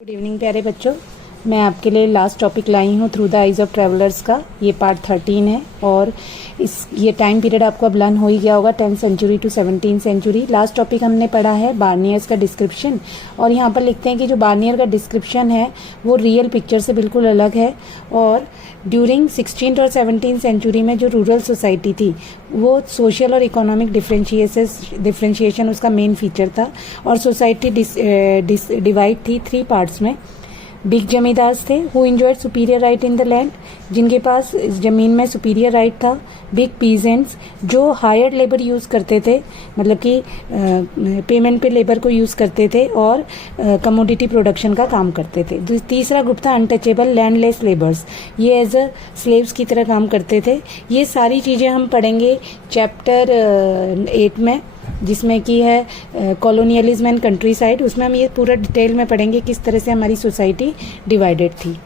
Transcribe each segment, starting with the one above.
Good evening प्यारे बच्चों, मैं आपके लिए लास्ट टॉपिक लाई हूँ through the eyes of travellers का। ये पार्ट 13 है और ये टाइम पीरियड आपको अब लर्न हो ही गया होगा, 10th century to 17th century. Last topic हमने पढ़ा है बार्नियर्स का डिस्क्रिप्शन, और यहाँ पर लिखते हैं कि जो बार्नियर का डिस्क्रिप्शन है वो रियल पिक्चर से बिल्कुल अलग है। और ड्यूरिंग 16th और 17th सेंचुरी में जो रूरल सोसाइटी थी वो सोशल और इकोनॉमिक डिफ्रेंशिएशन उसका मेन फीचर था। और सोसाइटी डिवाइड थी 3 पार्ट्स में। बिग जमींदार्स थे who enjoyed superior right in the land, जिनके पास ज़मीन में सुपीरियर राइट था। बिग पीजेंट्स जो हायर्ड लेबर यूज़ करते थे, मतलब कि पेमेंट पे लेबर को यूज़ करते थे और कमोडिटी प्रोडक्शन का काम करते थे। तीसरा ग्रुप था अनटचेबल लैंडलेस लेबर्स, ये एज अ स्लेव्स की तरह काम करते थे। ये सारी चीज़ें हम पढ़ेंगे चैप्टर 8 में, जिसमें कि है कॉलोनियलिज्म एंड कंट्री साइड। उसमें हम ये पूरा डिटेल में पढ़ेंगे किस तरह से हमारी सोसाइटी डिवाइडेड थी।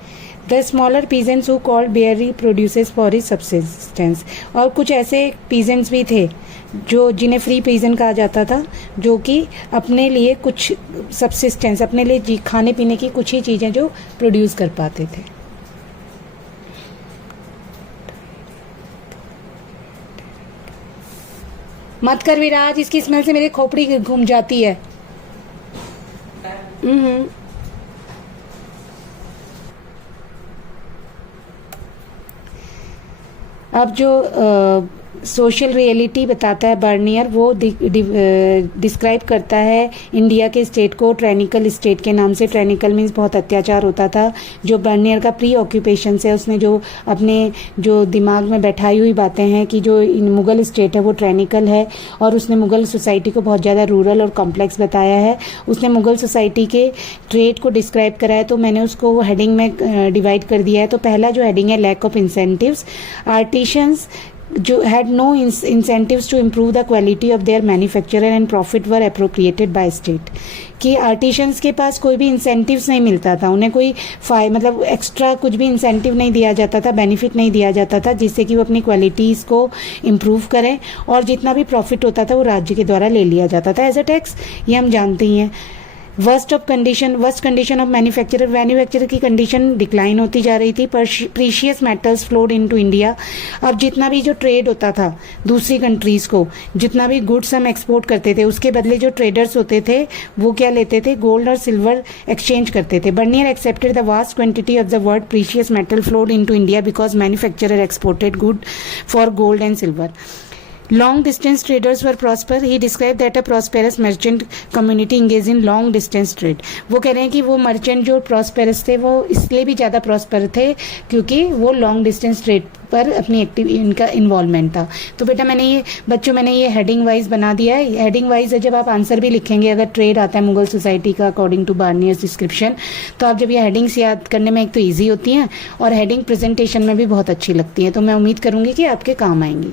The smaller peasants who called बेयरली produces for his subsistence, और कुछ ऐसे पीजेंट्स भी थे जो जिन्हें फ्री पीजेंट कहा जाता था, जो कि अपने लिए कुछ सब्सिस्टेंस, अपने लिए खाने पीने की कुछ ही चीज़ें जो प्रोड्यूस कर पाते थे। मत कर विराज, इसकी स्मेल से मेरी खोपड़ी घूम जाती है। अब जो सोशल रियलिटी बताता है बार्नियर, वो डिस्क्राइब करता है इंडिया के स्टेट को ट्रेनिकल स्टेट के नाम से। ट्रेनिकल मीन्स बहुत अत्याचार होता था। जो बार्नियर का प्री ऑक्यूपेशन से उसने जो अपने जो दिमाग में बैठाई हुई बातें हैं कि जो मुगल स्टेट है वो ट्रेनिकल है, और उसने मुगल सोसाइटी को बहुत ज़्यादा रूरल और कॉम्प्लेक्स बताया है। उसने मुगल सोसाइटी के ट्रेड को डिस्क्राइब करा है, तो मैंने उसको हेडिंग में डिवाइड कर दिया है। तो पहला जो हेडिंग है लैक ऑफ इंसेंटिव्स। आर्टिशंस जो had no incentives to improve the quality of their manufacture and profit were appropriated by state, कि आर्टिशंस के पास कोई भी इंसेंटिव्स नहीं मिलता था, उन्हें कोई मतलब एक्स्ट्रा कुछ भी इंसेंटिव नहीं दिया जाता था, बेनिफिट नहीं दिया जाता था जिससे कि वो अपनी क्वालिटीज़ को इम्प्रूव करें, और जितना भी प्रॉफिट होता था वो राज्य के द्वारा ले लिया जाता था एज अ टैक्स। ये हम जानते ही हैं। वर्स्ट कंडीशन ऑफ मैन्युफैक्चरर की कंडीशन डिक्लाइन होती जा रही थी। Precious metals flowed into India. अब जितना भी जो ट्रेड होता था दूसरी कंट्रीज़ को, जितना भी गुड्स हम एक्सपोर्ट करते थे, उसके बदले जो ट्रेडर्स होते थे वो क्या लेते थे, गोल्ड और सिल्वर एक्सचेंज करते थे। Bernier accepted the vast quantity of the word precious metal flowed into India because manufacturer exported good for gold and silver. Long distance traders were prosper. He described that a prosperous merchant community engaged in long distance trade. वो कह रहे हैं कि वो merchant जो prosperous थे वो इसलिए भी ज़्यादा प्रॉस्पर थे क्योंकि वो लॉन्ग डिस्टेंस ट्रेड पर अपनी इनका इन्वॉल्वमेंट था। तो बेटा मैंने ये हेडिंग वाइज बना दिया है। हेडिंग वाइज है, जब आप आंसर भी लिखेंगे अगर ट्रेड आता है मुगल सोसाइटी का अकॉर्डिंग टू बार्नियर्स डिस्क्रिप्शन, तो आप जब ये हेडिंग्स याद करने में एक तो ईजी होती हैं और हेडिंग प्रेजेंटेशन में भी बहुत अच्छी लगती हैं, तो मैं उम्मीद करूँगी कि आपके काम आएंगी।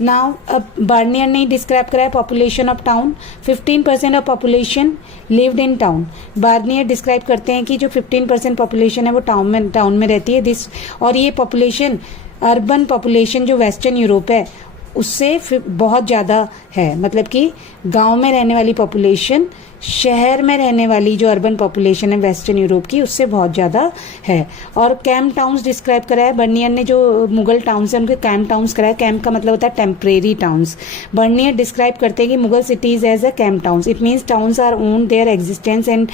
नाउ अब बार्नियर ने डिस्क्राइब करा है population of town. 15% of population lived in town. Barnier describe करते हैं कि जो 15% पॉपुलेशन है वो टाउन में रहती है। और ये पॉपुलेशन अर्बन पॉपुलेशन जो वेस्टर्न यूरोप है उससे बहुत ज़्यादा है, मतलब कि गांव में रहने वाली पॉपुलेशन शहर में रहने वाली जो अर्बन पॉपुलेशन है वेस्टर्न यूरोप की उससे बहुत ज़्यादा है। और कैंप टाउन्स डिस्क्राइब करा है बर्नियर ने। जो मुगल टाउन्स हैं उनके कैंप टाउन्स कराया। कैंप का मतलब होता है टेम्परेरी टाउन्स। बर्नियर डिस्क्राइब करते हैं कि Mughal cities as a camp towns. It means towns are own their existence and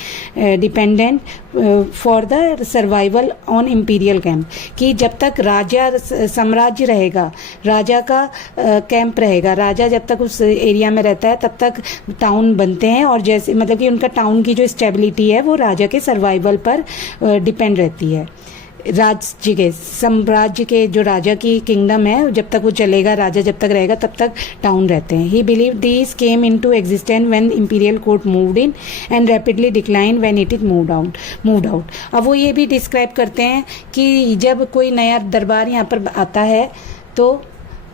dependent for the survival on imperial camp, कि जब तक राजा साम्राज्य रहेगा, राजा का कैंप रहेगा, राजा जब तक उस एरिया में रहता है तब तक टाउन बनते हैं, और जैसे मतलब कि उनका टाउन की जो स्टेबिलिटी है वो राजा के सर्वाइवल पर डिपेंड रहती है। राज्य के साम्राज्य के जो राजा की किंगडम है जब तक वो चलेगा, राजा जब तक रहेगा तब तक टाउन रहते हैं। ही believe these came into existence when imperial court moved in and rapidly decline when it is moved out. अब वो ये भी डिस्क्राइब करते हैं कि जब कोई नया दरबार यहाँ पर आता है तो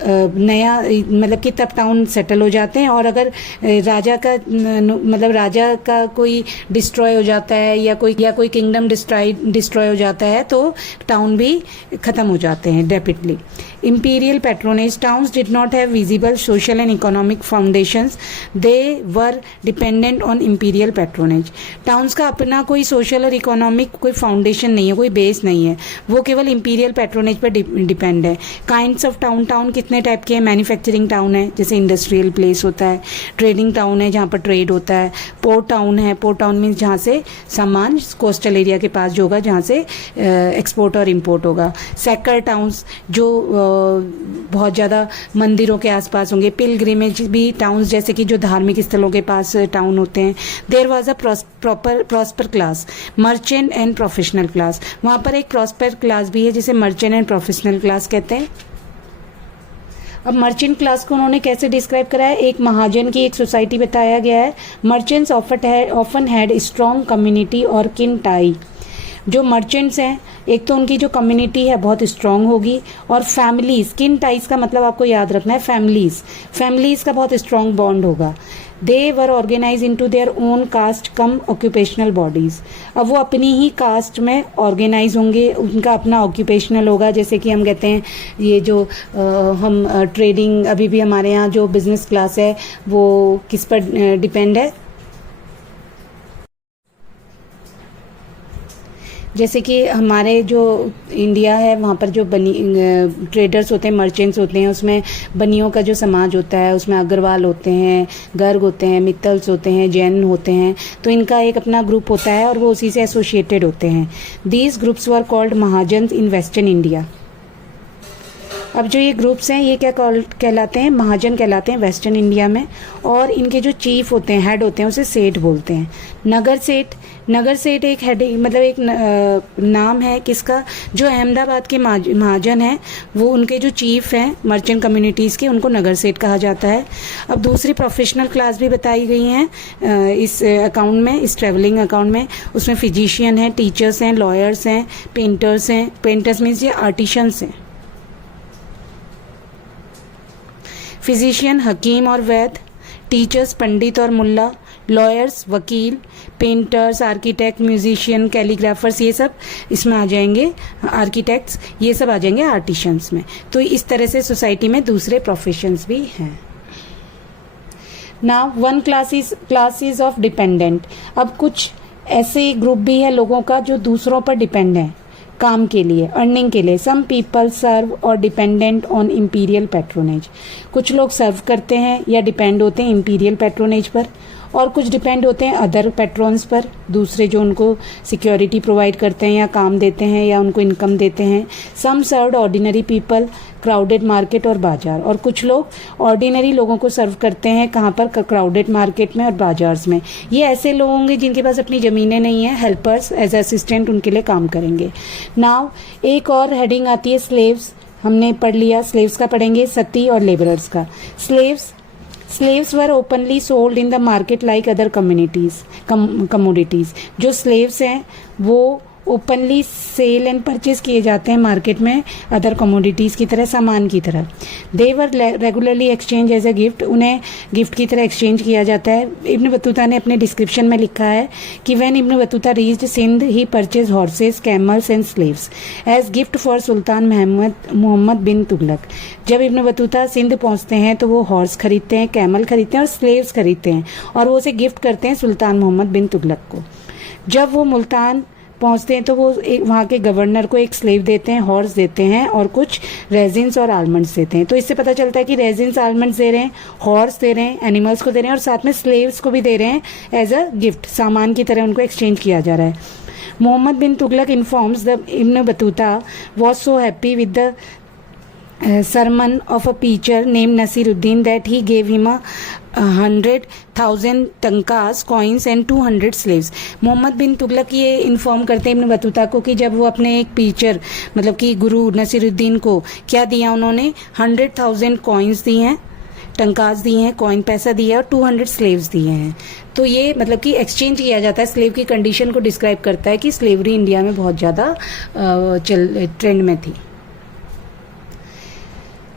नया मतलब कि तब टाउन सेटल हो जाते हैं। और अगर राजा का मतलब राजा का कोई डिस्ट्रॉय हो जाता है या कोई किंगडम डिस्ट्रॉय हो जाता है तो टाउन भी ख़त्म हो जाते हैं rapidly. Imperial patronage, towns did not have visible social and economic foundations. They were dependent on imperial patronage. Towns का अपना कोई social और economic कोई foundation नहीं है, कोई base नहीं है, वो केवल imperial patronage पर depend है। Kinds of town कितने टाइप के हैं? मैन्युफैक्चरिंग टाउन है जैसे इंडस्ट्रियल प्लेस होता है, ट्रेडिंग टाउन है जहाँ पर ट्रेड होता है, पोर्ट टाउन है, पोर्ट टाउन मीन्स जहाँ से सामान कोस्टल एरिया के पास जो होगा जहाँ से एक्सपोर्ट और इम्पोर्ट होगा। सेक्टर टाउन्स जो बहुत ज़्यादा मंदिरों के आसपास होंगे। पिलग्रिमेज भी टाउन्स जैसे कि जो धार्मिक स्थलों के पास टाउन होते हैं। There was a prosper class, merchant and professional class, वहाँ पर एक प्रॉस्पर क्लास भी है जिसे मर्चेंट एंड प्रोफेशनल क्लास कहते हैं। अब मर्चेंट क्लास को उन्होंने कैसे डिस्क्राइब करा है? एक महाजन की एक सोसाइटी बताया गया है। Merchants often had strong community और किन टाई। जो मर्चेंट्स हैं एक तो उनकी जो कम्युनिटी है बहुत स्ट्रांग होगी, और फैमिलीज, किन टाइज का मतलब आपको याद रखना है फैमिलीज का बहुत स्ट्रांग बॉन्ड होगा। They were organize into their own caste cum occupational bodies. अब वो अपनी ही कास्ट में ऑर्गेनाइज होंगे, उनका अपना ऑक्यूपेशनल होगा। जैसे कि हम कहते हैं ये जो हम ट्रेडिंग, अभी भी हमारे यहाँ जो बिजनेस क्लास है वो किस पर डिपेंड है? जैसे कि हमारे जो इंडिया है वहाँ पर जो ट्रेडर्स होते हैं, मर्चेंट्स होते हैं, उसमें बनियों का जो समाज होता है उसमें अग्रवाल होते हैं, गर्ग होते हैं, मित्तल्स होते हैं, जैन होते हैं, तो इनका एक अपना ग्रुप होता है और वो उसी से एसोसिएटेड होते हैं। These groups were called mahajans in western India. अब जो ये ग्रुप्स हैं ये क्या कहलाते हैं? महाजन कहलाते हैं वेस्टर्न इंडिया में। और इनके जो चीफ होते हैं, हेड होते हैं, उसे सेठ बोलते हैं। नगर सेठ एक हेड मतलब एक नाम है किसका? जो अहमदाबाद के महाजन हैं वो उनके जो चीफ हैं मर्चेंट कम्युनिटीज़ के, उनको नगर सेठ कहा जाता है। अब दूसरी प्रोफेशनल क्लास भी बताई गई हैं इस अकाउंट में, इस ट्रेवलिंग अकाउंट में। उसमें फिजिशियन हैं, टीचर्स हैं, लॉयर्स हैं, पेंटर्स हैं। पेंटर्स मीन्स ये आर्टिशंस हैं। फिजिशियन हकीम और वैद्य, टीचर्स पंडित और मुल्ला, लॉयर्स वकील, पेंटर्स आर्किटेक्ट, म्यूजिशियन, कैलीग्राफर्स, ये सब इसमें आ जाएंगे। आर्किटेक्ट्स ये सब आ जाएंगे आर्टिशंस में। तो इस तरह से सोसाइटी में दूसरे प्रोफेशंस भी हैं। Now one classes of dependent. अब कुछ ऐसे ग्रुप भी है लोगों का जो दूसरों पर डिपेंड है काम के लिए, अर्निंग के लिए। सम पीपल सर्व और डिपेंडेंट ऑन इम्पीरियल पैट्रोनेज। कुछ लोग सर्व करते हैं या डिपेंड होते हैं इम्पीरियल पैट्रोनेज पर, और कुछ डिपेंड होते हैं अदर पैट्रॉन्स पर, दूसरे जो उनको सिक्योरिटी प्रोवाइड करते हैं या काम देते हैं या उनको इनकम देते हैं। Some served ordinary people, crowded market और बाजार। और कुछ लोग ऑर्डिनरी लोगों को सर्व करते हैं कहाँ पर? क्राउडेड मार्केट में और बाजार में। ये ऐसे लोग होंगे जिनके पास अपनी ज़मीनें नहीं हैं, हेल्पर्स एज असिस्टेंट उनके लिए काम करेंगे। नाउ एक और हेडिंग आती है स्लेव्स, हमने पढ़ लिया। स्लेव्स का पढ़ेंगे, सती और लेबरर्स का। Slaves were openly sold in the market like other commodities. जो स्लेव्स हैं वो ओपनली सेल एंड परचेज किए जाते हैं मार्केट में अदर कमोडिटीज़ की तरह, सामान की तरह। They were regularly exchange as a gift. उन्हें गिफ्ट की तरह एक्सचेंज किया जाता है। इब्न बतूता ने अपने डिस्क्रिप्शन में लिखा है कि when Ibn Battuta reached Sindh he purchase horses, camels and slaves as gift for Sultan Muhammad bin Tughlaq. जब इब्न बतूता सिंध पहुंचते हैं तो वो हॉर्स खरीदते हैं, कैमल खरीदते हैं और स्लेव्स खरीदते हैं, और वो उसे गिफ्ट करते हैं सुल्तान मोहम्मद बिन तुगलक को। जब वो मुल्तान पहुंचते हैं तो वो वहाँ के गवर्नर को एक स्लेव देते हैं, हॉर्स देते हैं और कुछ रेजिन्स और आलमंड्स देते हैं। तो इससे पता चलता है कि रेजिन्स, आलमंड्स दे रहे हैं, हॉर्स दे रहे हैं, एनिमल्स को दे रहे हैं, और साथ में स्लेव्स को भी दे रहे हैं एज अ गिफ्ट, सामान की तरह उनको एक्सचेंज किया जा रहा है। Muhammad bin Tughlaq informs the Ibn Battuta was so happy with the sermon of a preacher named Nasiruddin that he gave him 100,000 tankas coins and 200 slaves. Muhammad bin Tughlaq ये इन्फॉर्म करते हैं इब्न बतूता को कि जब वो अपने एक टीचर मतलब कि गुरु नसीरुद्दीन को क्या दिया, उन्होंने 100,000 coins दी हैं, टंकास दिए हैं, कॉइन पैसा दिया है, और 200 स्लेव्स दिए हैं। तो ये मतलब कि एक्सचेंज किया जाता है। स्लेव की कंडीशन को डिस्क्राइब करता है कि स्लेवरी इंडिया में बहुत ज़्यादा ट्रेंड में थी।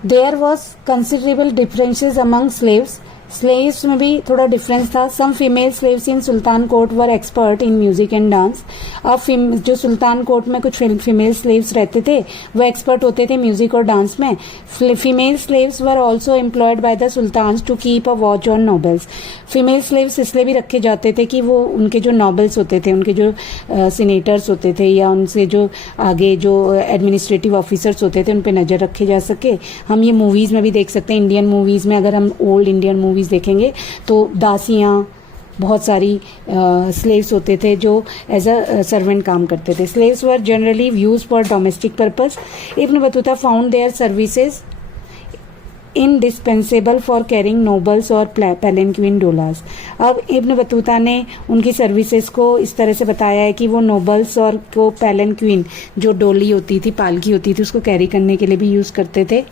There was considerable differences among slaves, slaves में भी थोड़ा डिफरेंस था. Some female slaves in sultan court were expert in music and dance. अब जो सुल्तान कोर्ट में कुछ फीमेल स्लेव्स रहते थे वो एक्सपर्ट होते थे म्यूजिक और डांस में. Female slaves were also employed by the sultan to keep a watch on nobles. Female slaves इसलिए भी रखे जाते थे कि वो उनके जो नॉबल्स होते थे, उनके जो सीनेटर्स होते थे या उनसे जो आगे जो एडमिनिस्ट्रेटिव ऑफिसर्स होते थे उन पर नज़र रखे जा सके. हम ये मूवीज़ में भी देख सकते हैं. इंडियन मूवीज़ में अगर हम ओल्ड इंडियन मूवीज़ देखेंगे तो दासियाँ, बहुत सारी स्लेव्स होते थे जो एज अ सर्वेंट काम करते थे. Slaves were generally use for domestic purpose. Ibn Battuta found their services indispensable for carrying nobles और पैलेंक्विन डोलास. अब इब्न बतूता ने उनकी सर्विसेज को इस तरह से बताया है कि वो नोबल्स और को पैलेंक्विन जो डोली होती थी, पालकी होती थी, उसको कैरी करने के लिए भी यूज़ करते थे.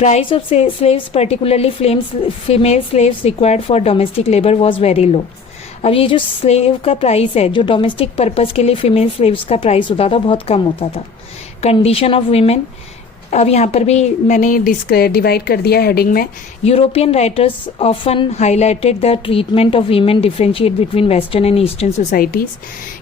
Price of slaves, particularly female slaves required for domestic labor was very low. अब ये जो स्लेव का प्राइस है, जो डोमेस्टिक पर्पस के लिए फीमेल स्लेव्स का प्राइस होता था, बहुत कम होता था. कंडीशन ऑफ वीमेन, अब यहाँ पर भी मैंने डिवाइड कर दिया हेडिंग में. European writers often highlighted the treatment of women differentiate between western and eastern societies.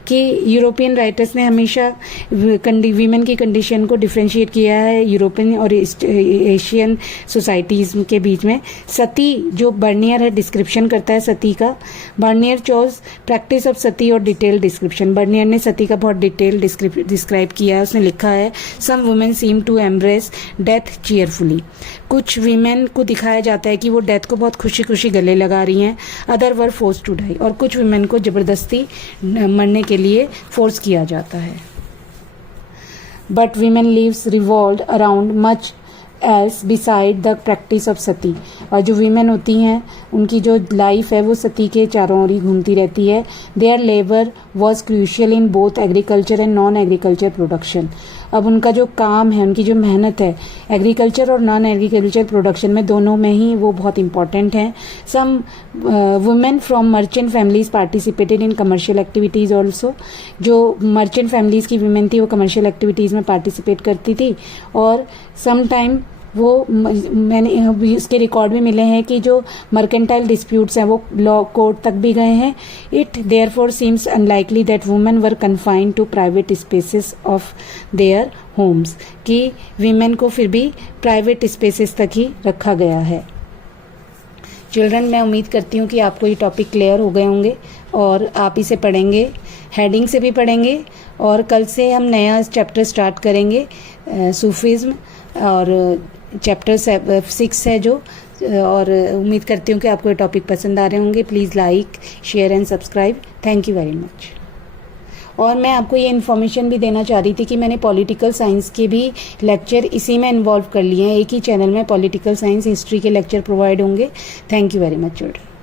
कि यूरोपियन राइटर्स ने हमेशा वीमेन की कंडीशन को डिफरेंशिएट किया है यूरोपियन और एशियन सोसाइटीज़ के बीच में. सती जो बर्नियर है डिस्क्रिप्शन करता है सती का. Bernier chose practice of sati और डिटेल डिस्क्रिप्शन. बर्नियर ने सती का बहुत डिटेल डिस्क्राइब किया है. उसने लिखा है some women seem to embrace death cheerfully. कुछ वीमेन को दिखाया जाता है कि वो डेथ को बहुत खुशी खुशी गले लगा रही हैं. Other were force to die. और कुछ वीमेन को जबरदस्ती मरने के लिए फोर्स किया जाता है. But women lives revolve around much else beside the practice of sati. और जो वीमेन होती हैं उनकी जो लाइफ है वो सती के चारों ओर ही घूमती रहती है. Their labour was crucial in both agriculture and non agriculture production. अब उनका जो काम है, उनकी जो मेहनत है, एग्रीकल्चर और नॉन एग्रीकल्चर प्रोडक्शन में दोनों में ही वो बहुत इंपॉर्टेंट हैं. Some women from merchant families participated in commercial activities also. जो मर्चेंट फैमिलीज़ की वुमेन थी वो कमर्शियल एक्टिविटीज़ में पार्टिसिपेट करती थी. और सम टाइम वो मैंने इसके रिकॉर्ड भी मिले हैं कि जो मर्केंटाइल डिस्प्यूट्स हैं वो लॉ कोर्ट तक भी गए हैं. It therefore seems unlikely that women were confined to private spaces of their homes. कि वीमेन को फिर भी प्राइवेट स्पेसेस तक ही रखा गया है. चिल्ड्रन, मैं उम्मीद करती हूँ कि आपको ये टॉपिक क्लियर हो गए होंगे और आप इसे पढ़ेंगे, हेडिंग से भी पढ़ेंगे. और कल से हम नया चैप्टर स्टार्ट करेंगे सूफिज्म, और चैप्टर 6 है जो. और उम्मीद करती हूँ कि आपको ये टॉपिक पसंद आ रहे होंगे. Please like, share and subscribe. Thank you very much. और मैं आपको ये इन्फॉर्मेशन भी देना चाह रही थी कि मैंने पॉलिटिकल साइंस के भी लेक्चर इसी में इन्वॉल्व कर लिए हैं. एक ही चैनल में पॉलिटिकल साइंस हिस्ट्री के लेक्चर प्रोवाइड होंगे. Thank you very much children.